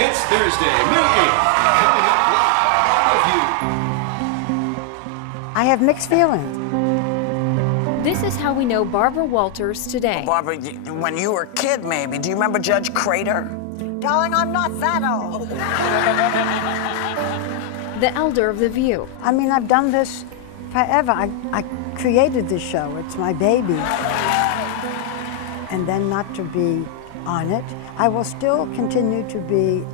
It's Thursday, May 8th. Coming up live on The View. I have mixed feelings. This is how we know Barbara Walters today. Barbara, when you were a kid, maybe, do you remember Judge Crater? Darling, I'm not that old. The elder of The View. I mean, I've done this forever. I created this show. It's my baby. And then not to be on it. I will still continue to be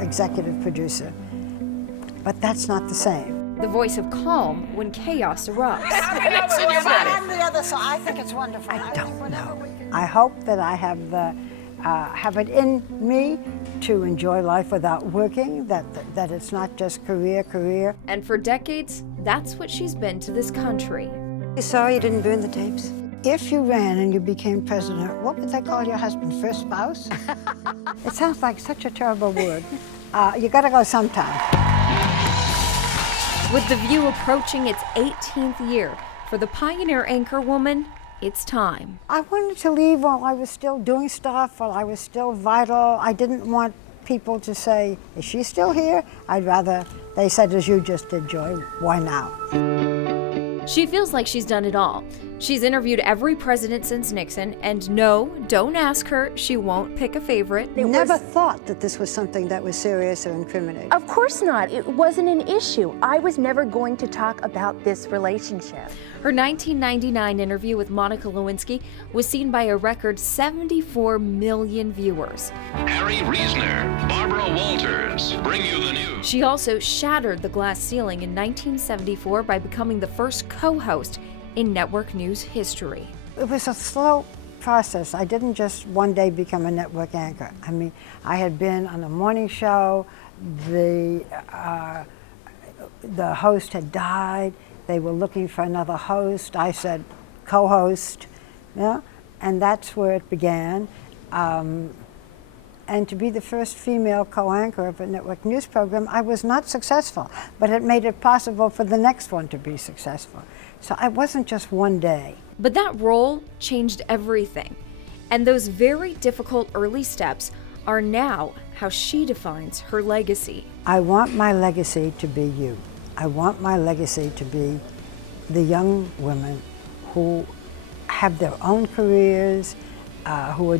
executive producer, but that's not the same. The voice of calm when chaos erupts. I'm the other side. I think it's wonderful. I don't know. I hope that I have it in me to enjoy life without working, that it's not just career. And for decades, that's what she's been to this country. You sorry you didn't burn the tapes? If you ran and you became president, what would they call your husband, first spouse? It sounds like such a terrible word. You gotta go sometime. With The View approaching its 18th year, for the pioneer anchor woman, it's time. I wanted to leave while I was still doing stuff, while I was still vital. I didn't want people to say, is she still here? I'd rather they said, as you just did, Joy, why now? She feels like she's done it all. She's interviewed every president since Nixon, and no, don't ask her, she won't pick a favorite. Never thought that this was something that was serious or incriminating. Of course not. It wasn't an issue. I was never going to talk about this relationship. Her 1999 interview with Monica Lewinsky was seen by a record 74 million viewers. Harry Reasoner, Barbara Walters, bring you the news. She also shattered the glass ceiling in 1974 by becoming the first co-host in network news history. It was a slow process. I didn't just one day become a network anchor. I mean, I had been on a morning show, the host had died, they were looking for another host. I said, co-host, yeah? And that's where it began. And to be the first female co-anchor of a network news program, I was not successful, but it made it possible for the next one to be successful. So I wasn't just one day. But that role changed everything. And those very difficult early steps are now how she defines her legacy. I want my legacy to be you. I want my legacy to be the young women who have their own careers, who are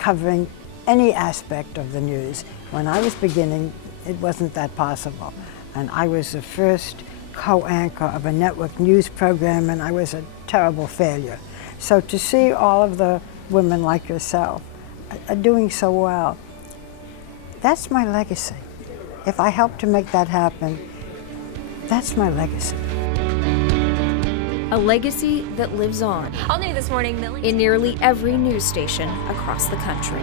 covering any aspect of the news. When I was beginning, it wasn't that possible. And I was the first co-anchor of a network news program, and I was a terrible failure. So to see all of the women like yourself are doing so well, that's my legacy. If I help to make that happen, that's my legacy. A legacy that lives on. All new this morning, Millie. In nearly every news station across the country.